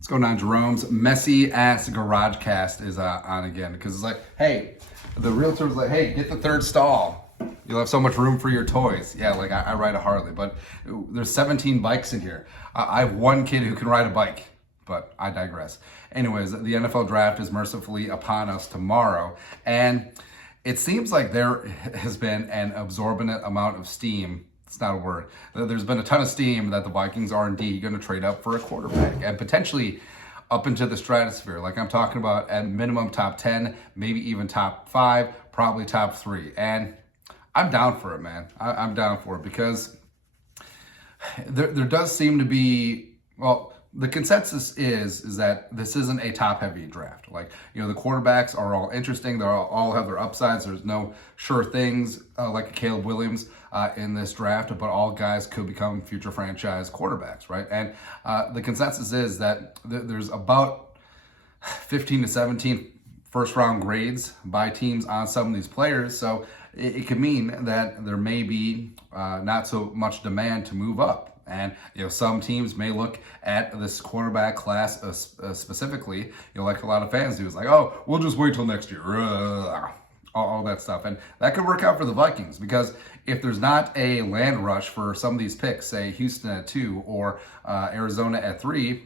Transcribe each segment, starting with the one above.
What's going on, Jerome's messy ass garage cast is on again, because it's like, hey, the realtor's like, hey, get the third stall. You'll have so much room for your toys. Yeah, like I ride a Harley, but there's 17 bikes in here. I have one kid who can ride a bike, but I digress. Anyways, the NFL draft is mercifully upon us tomorrow, and it seems like there has been an absorbent amount of steam. It's not a word. There's been a ton of steam that the Vikings are indeed going to trade up for a quarterback and potentially up into the stratosphere. Like I'm talking about at minimum top 10, maybe even top 5, probably top 3. And I'm down for it, man. I'm down for it because there does seem to be, well, the consensus is that this isn't a top-heavy draft. Like, you know, the quarterbacks are all interesting. They all have their upsides. There's no sure things like a Caleb Williams in this draft, but all guys could become future franchise quarterbacks, right? And the consensus is that there's about 15 to 17 first-round grades by teams on some of these players. So it could mean that there may be not so much demand to move up. And, you know, some teams may look at this quarterback class specifically, you know, like a lot of fans do. It's like, oh, we'll just wait till next year. All that stuff. And that could work out for the Vikings because if there's not a land rush for some of these picks, say Houston at 2 or Arizona at 3,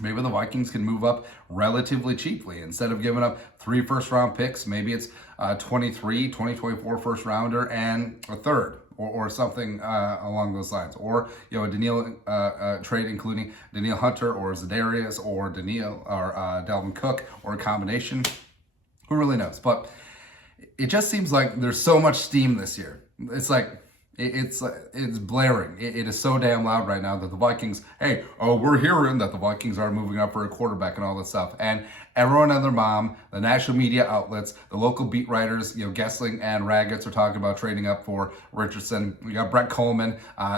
maybe the Vikings can move up relatively cheaply. Instead of giving up 3 first-round picks, maybe it's 2024 first-rounder and a third. Or something along those lines, or you know, a Daniil trade including Daniil Hunter or Zadarius or Daniil or Dalvin Cook or a combination. Who really knows? But it just seems like there's so much steam this year. It's like it's blaring. It is so damn loud right now that the Vikings, hey, we're hearing that the Vikings are moving up for a quarterback and all that stuff. And everyone and their mom, the national media outlets, the local beat writers, you know, Gessling and Ragatz are talking about trading up for Richardson. We got Brett Coleman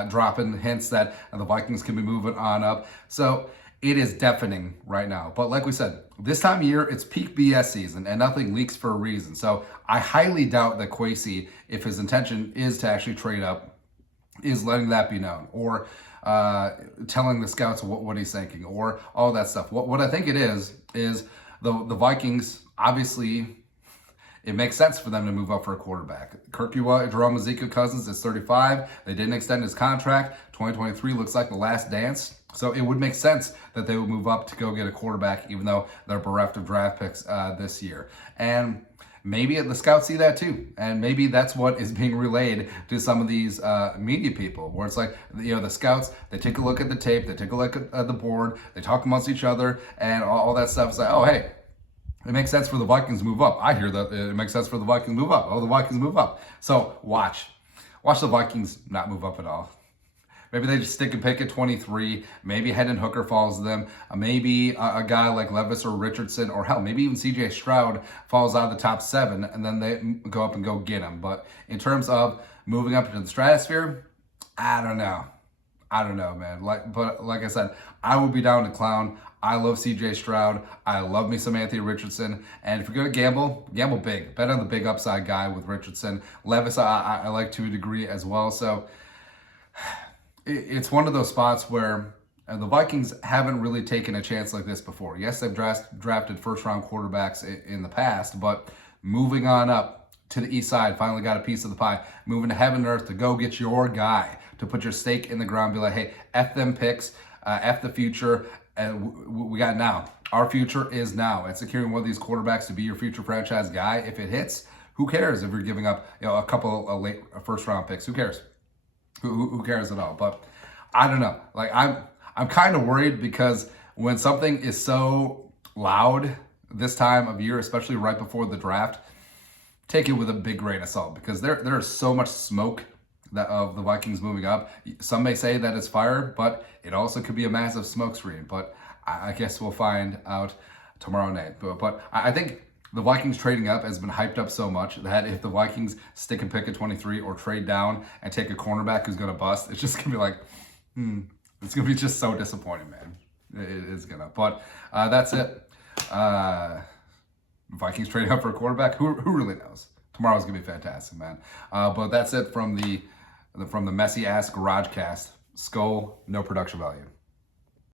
dropping hints that the Vikings can be moving on up. So it is deafening right now. But like we said, this time of year, it's peak BS season and nothing leaks for a reason. So I highly doubt that Kwesi, if his intention is to actually trade up, is letting that be known or telling the scouts what he's thinking or all that stuff. What I think it is the Vikings, obviously, it makes sense for them to move up for a quarterback. Jerome Ezekiel Cousins is 35. They didn't extend his contract. 2023 looks like the last dance. So it would make sense that they would move up to go get a quarterback, even though they're bereft of draft picks this year. And maybe the scouts see that too. And maybe that's what is being relayed to some of these media people, where it's like, you know, the scouts, they take a look at the tape, they take a look at the board, they talk amongst each other, and all that stuff. It's like, oh, hey, it makes sense for the Vikings to move up. I hear that it makes sense for the Vikings to move up. Oh, the Vikings move up. So watch the Vikings not move up at all. Maybe they just stick and pick at 23. Maybe Hendon Hooker falls to them. Maybe a guy like Levis or Richardson, or hell, maybe even CJ Stroud falls out of the top 7, and then they go up and go get him. But in terms of moving up into the stratosphere, I don't know, man. But like I said, I would be down to clown. I love CJ Stroud. I love me some Anthony Richardson. And if you're going to gamble big. Bet on the big upside guy with Richardson. Levis, I like to a degree as well. So it's one of those spots where the Vikings haven't really taken a chance like this before. Yes, they've drafted first-round quarterbacks in the past, but moving on up to the east side, finally got a piece of the pie, moving to heaven and earth to go get your guy, to put your stake in the ground, be like, hey, F them picks, F the future, and we got now. Our future is now. And securing one of these quarterbacks to be your future franchise guy, if it hits, who cares if you're giving up, you know, a couple of late first-round picks? Who cares? Who cares at all? But I don't know. Like I'm kind of worried because when something is so loud this time of year, especially right before the draft, take it with a big grain of salt because there is so much smoke of the Vikings moving up. Some may say that it's fire, but it also could be a massive smoke screen. But I guess we'll find out tomorrow night. But I think the Vikings trading up has been hyped up so much that if the Vikings stick and pick at 23 or trade down and take a cornerback who's going to bust, it's just going to be like, it's going to be just so disappointing, man. It is going to. But that's it. Vikings trading up for a quarterback. Who really knows? Tomorrow's going to be fantastic, man. But that's it from the messy ass garage cast. Skull, no production value.